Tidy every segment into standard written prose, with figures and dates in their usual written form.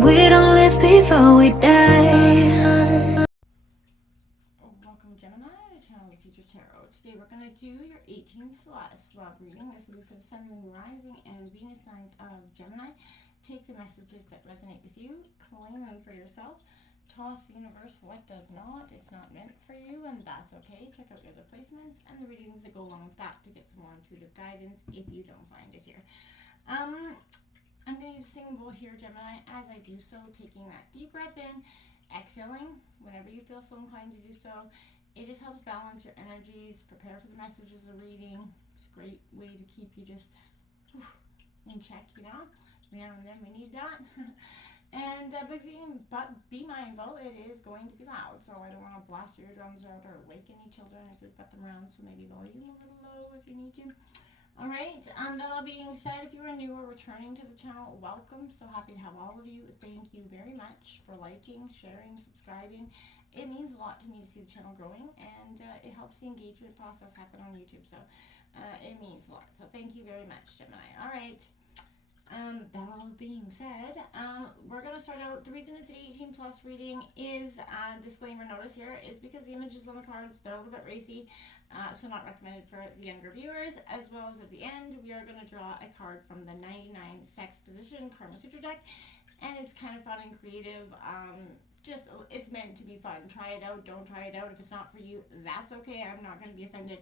we don't live before we die. Welcome Gemini to Channel Future Tarot. Today we're going to do your 18 plus love reading. This will be for the Sun, Moon, Rising, and Venus signs of Gemini. Take the messages that resonate with you, claim them for yourself. Toss the universe what does not. It's not meant for you, and that's okay. Check out the other placements and the readings that go along with that to get some more intuitive guidance if you don't find it here. I'm going to use a singing bowl here, Gemini, as I do so, taking that deep breath in, exhaling whenever you feel so inclined to do so. It just helps balance your energies, prepare for the messages of the reading. It's a great way to keep you just in check, you know. Now and then we need that. And but be mindful, it is going to be loud, so I don't want to blast your eardrums out or wake any children if you've got them around, so maybe volume a little low if you need to. Alright, that all being said, if you are new or returning to the channel, welcome. So happy to have all of you. Thank you very much for liking, sharing, subscribing. It means a lot to me to see the channel growing, and it helps the engagement process happen on YouTube, so it means a lot. So thank you very much, Gemini. Alright. That all being said, we're going to start out. The reason it's an 18 plus reading is, disclaimer notice here, is because the images on the cards, they're a little bit racy, so not recommended for the younger viewers. As well as at the end, we are going to draw a card from the 99 Sex Position Karma Sutra deck, and it's kind of fun and creative. It's meant to be fun. Try it out, don't try it out. If it's not for you, that's okay. I'm not going to be offended.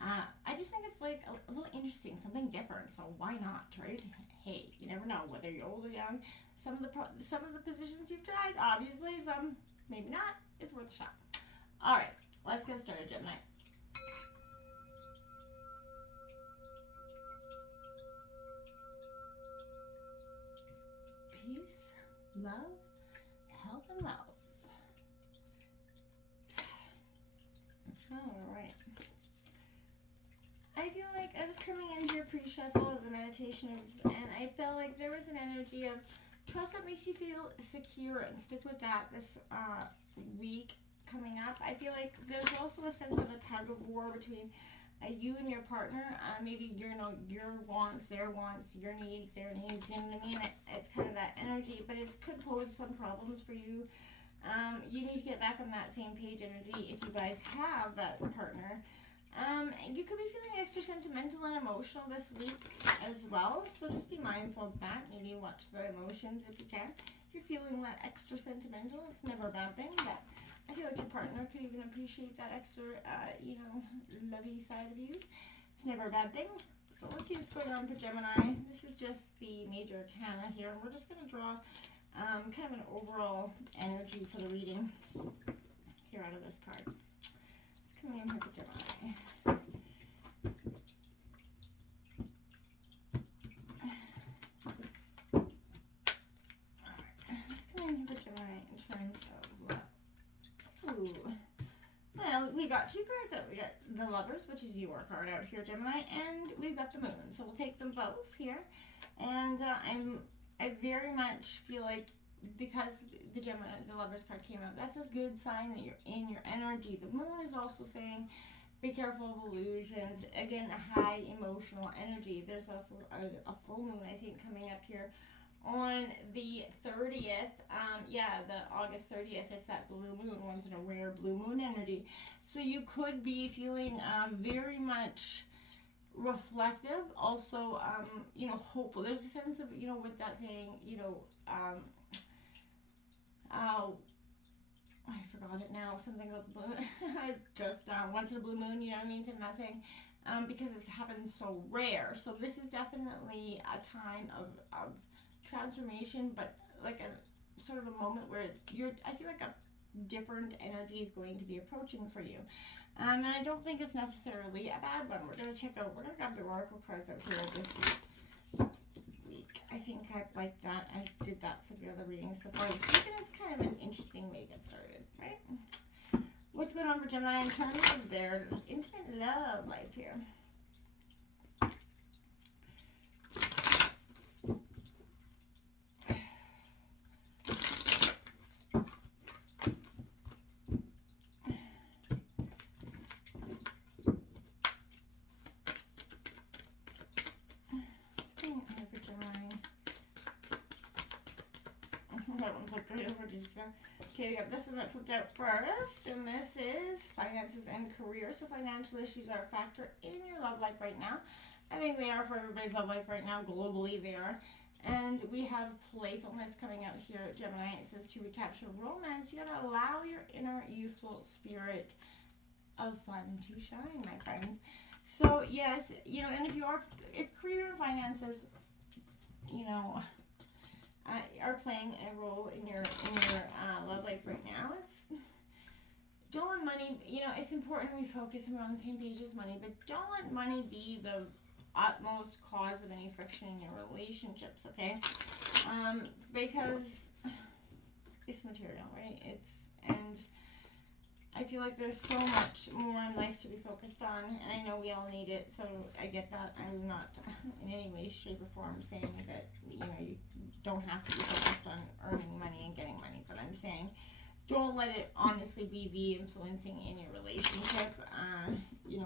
I just think it's like a little interesting, something different, so why not, right? Hey, you never know whether you're old or young. Some of the positions you've tried, obviously, some maybe not. It's worth a shot. All right, let's get started, Gemini. Peace, love, health, and wealth. All right. I feel like I was coming in here pre-shuffle of the meditation, and I felt like there was an energy of trust what makes you feel secure, and stick with that this week coming up. I feel like there's also a sense of a tug of war between you and your partner. Maybe your wants, their wants, your needs, their needs. You know what I mean? It's kind of that energy, but it could pose some problems for you. You need to get back on that same page energy if you guys have that partner. You could be feeling extra sentimental and emotional this week as well, so just be mindful of that. Maybe watch the emotions if you can. If you're feeling that extra sentimental, it's never a bad thing, but I feel like your partner could even appreciate that extra, lovey side of you. It's never a bad thing. So let's see what's going on for Gemini. This is just the major arcana here, and we're just going to draw kind of an overall energy for the reading here out of this card. Coming in here for Gemini. Let's come in here for Gemini in terms of love. Ooh. Well, we got two cards out. We got the Lovers, which is your card out here, Gemini, and we've got the Moon. So we'll take them both here. And I very much feel like, because the Gemini, the Lovers card came out, that's a good sign that you're in your energy. The Moon is also saying be careful of illusions. Again, a high emotional energy. There's also a full moon, I think, coming up here on the 30th. The August 30th. It's that blue moon. Once in a rare blue moon energy. So you could be feeling very much reflective. Also, hopeful. There's a sense of, with that saying, I forgot it now, something about the blue moon. I just, once in a blue moon, you know what I mean? So I'm not saying, because it's happened so rare. So this is definitely a time of transformation, but like a sort of a moment where I feel like a different energy is going to be approaching for you. And I don't think it's necessarily a bad one. We're going to grab the Oracle cards out here this week. I think I like that. I did that for the other readings so far. I was thinking it's kind of an interesting way to get started, right? What's going on for Gemini in terms of their intimate love life here? flipped right over to okay, we got this one that flipped out first, and this is finances and career. So financial issues are a factor in your love life right now. I think they are for everybody's love life right now. Globally, they are. And we have playfulness coming out here at Gemini. It says to recapture romance, you gotta allow your inner youthful spirit of fun to shine, my friends. So yes, and if career and finances, are playing a role in your love life right now, don't let money. It's important we focus and we're on the same page as money, but don't let money be the utmost cause of any friction in your relationships, okay? Because it's material, right? And I feel like there's so much more in life to be focused on, and I know we all need it, so I get that. I'm not in any way, shape, or form saying that, you don't have to be focused on earning money and getting money, but I'm saying don't let it honestly be the influencing in your relationship.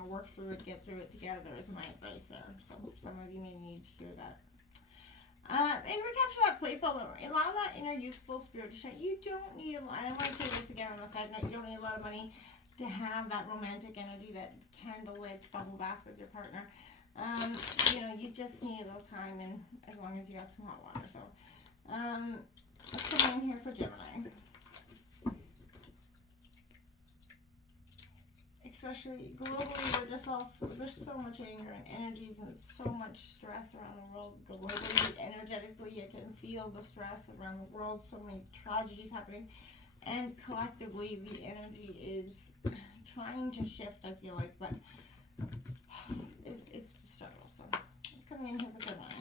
Work through it, get through it together is my advice there. So some of you may need to hear that. And recapture that playful, allow that inner youthful spirit to shine. You don't need I want to say this again on the side note, you don't need a lot of money to have that romantic energy, that candlelit bubble bath with your partner. You just need a little time, and as long as you got some hot water. So let's come in here for Gemini. Especially globally, there's so much anger and energies, and so much stress around the world. Globally, energetically, you can feel the stress around the world. So many tragedies happening, and collectively, the energy is trying to shift. I feel like, but it's a struggle. So it's coming in here for Gemini.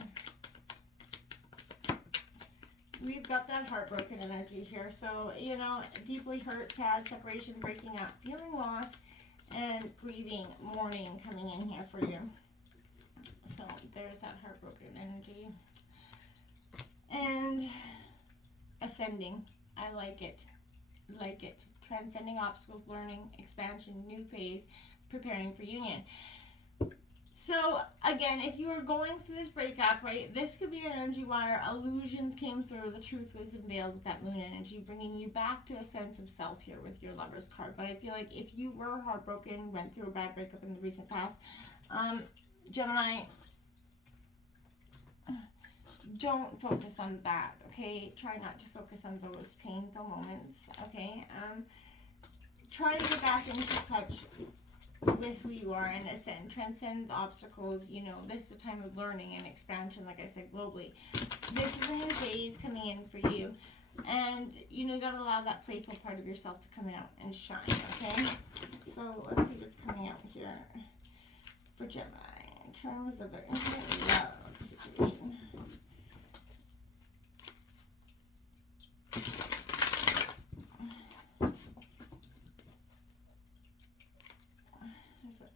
We've got that heartbroken energy here. So deeply hurt, sad, separation, breaking up, feeling lost, and grieving, mourning coming in here for you. So there's that heartbroken energy. And ascending. I like it. Transcending obstacles, learning, expansion, new phase, preparing for union. So again, if you are going through this breakup, right, this could be an energy where illusions came through, the truth was unveiled with that moon energy, bringing you back to a sense of self here with your Lover's card. But I feel like if you were heartbroken, went through a bad breakup in the recent past, Gemini, don't focus on that, okay? Try not to focus on those painful moments, okay? Try to get back into touch with who you are and ascend, transcend the obstacles. This is a time of learning and expansion, like I said, globally. This is a new phase coming in for you, and you gotta allow that playful part of yourself to come out and shine, okay? So let's see what's coming out here for Gemini in terms of their intimate love situation.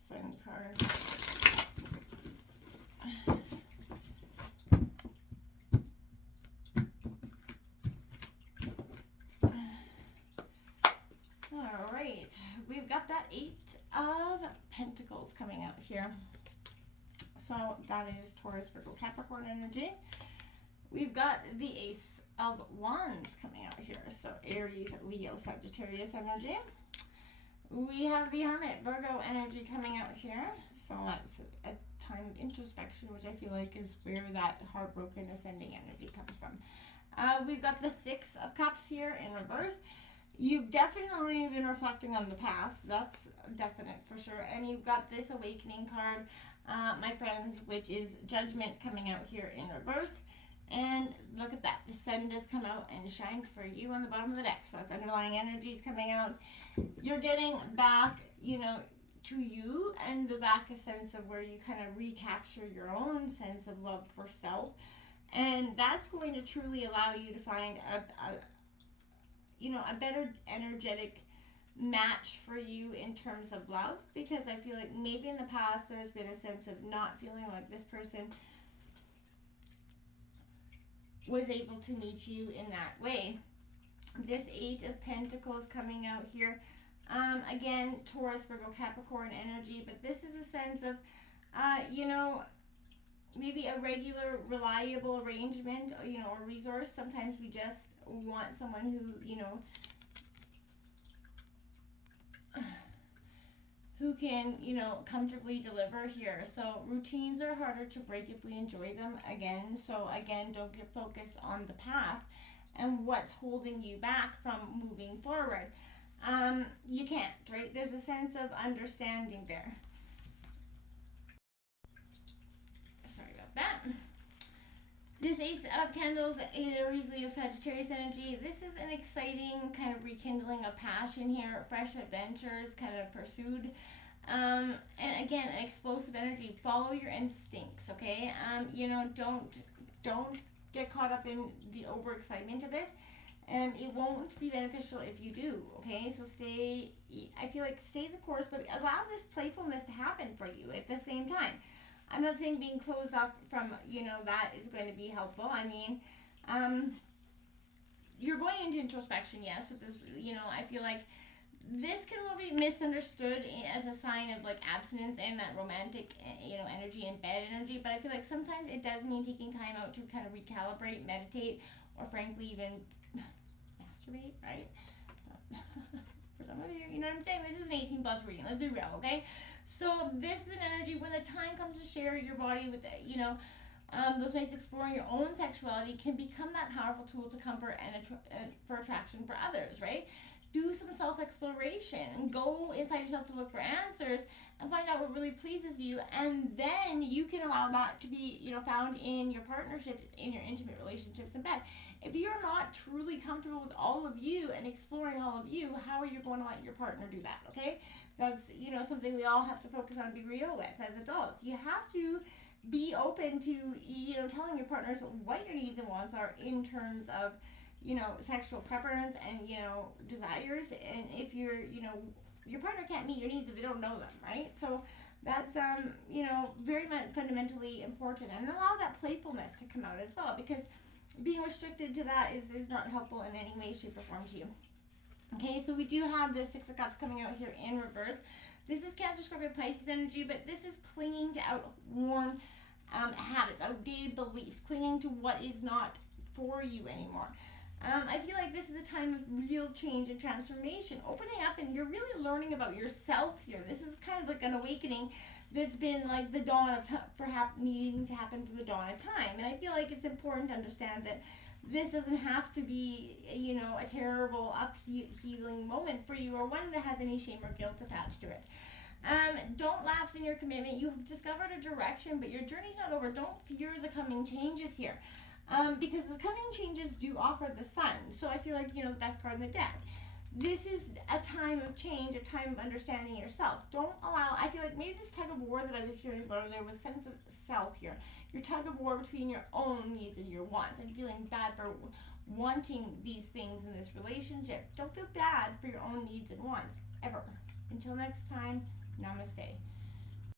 Sun card. All right, we've got that 8 of Pentacles coming out here. So that is Taurus, Virgo, Capricorn energy. We've got the Ace of Wands coming out here. So Aries, Leo, Sagittarius energy. We have the Hermit, Virgo energy coming out here. So that's a time of introspection, which I feel like is where that heartbroken ascending energy comes from. We've got the 6 of Cups here in reverse. You've definitely been reflecting on the past. That's definite for sure. And you've got this Awakening card, my friends, which is Judgment coming out here in reverse. And look at that. The sun does come out and shine for you on the bottom of the deck. So it's underlying energies coming out. You're getting back, to you, and the back a sense of where you kind of recapture your own sense of love for self. And that's going to truly allow you to find a better energetic match for you in terms of love. Because I feel like maybe in the past there's been a sense of not feeling like this person was able to meet you in that way. This 8 of Pentacles coming out here. Again, Taurus, Virgo, Capricorn energy, but this is a sense of, maybe a regular, reliable arrangement, you know, or resource. Sometimes we just want someone who, you know, who can, you know, comfortably deliver here. So routines are harder to break if we enjoy them again. So again, don't get focused on the past and what's holding you back from moving forward. You can't, right? There's a sense of understanding there. Sorry about that. This Ace of Candles, Aries, Leo, Sagittarius energy. This is an exciting kind of rekindling of passion here, fresh adventures kind of pursued. And again, an explosive energy. Follow your instincts, okay? You know, don't get caught up in the overexcitement of it. And it won't be beneficial if you do, okay? So I feel like stay the course, but allow this playfulness to happen for you at the same time. I'm not saying being closed off from, you know, that is going to be helpful. I mean, you're going into introspection, yes, but this, you know, I feel like this can be misunderstood as a sign of like abstinence and that romantic, you know, energy and bed energy. But I feel like sometimes it does mean taking time out to kind of recalibrate, meditate, or frankly even masturbate, right? For some of you, you know what I'm saying? This is an 18 plus reading. Let's be real, okay? So this is an energy when the time comes to share your body with, you know, those nights exploring your own sexuality can become that powerful tool to comfort and for attraction for others, right? Do some self-exploration and go inside yourself to look for answers and find out what really pleases you, and then you can allow that to be, you know, found in your partnerships, in your intimate relationships in bed. If you're not truly comfortable with all of you and exploring all of you, how are you going to let your partner do that? Okay, that's, you know, something we all have to focus on and be real with as adults. You have to be open to, you know, telling your partners what your needs and wants are in terms of, you know, sexual preference and, you know, desires. And if you're, you know, your partner can't meet your needs if they don't know them, right? So that's, you know, very much fundamentally important. And allow that playfulness to come out as well, because being restricted to that is not helpful in any way, shape, or form to you. Okay, so we do have the Six of Cups coming out here in reverse. This is Cancer, Scorpio, Pisces energy, but this is clinging to outworn habits, outdated beliefs, clinging to what is not for you anymore. I feel like this is a time of real change and transformation, opening up, and you're really learning about yourself here. This is kind of like an awakening that's been like the dawn of needing to happen for the dawn of time. And I feel like it's important to understand that this doesn't have to be, you know, a terrible uphealing moment for you, or one that has any shame or guilt attached to it. Don't lapse in your commitment. You have discovered a direction, but your journey's not over. Don't fear the coming changes here. Because the coming changes do offer the sun. So I feel like, you know, the best card in the deck. This is a time of change, a time of understanding yourself. Don't allow, I feel like maybe this tug of war that I was hearing about, there was sense of self here. Your tug of war between your own needs and your wants, and feeling bad for wanting these things in this relationship. Don't feel bad for your own needs and wants, ever. Until next time, namaste.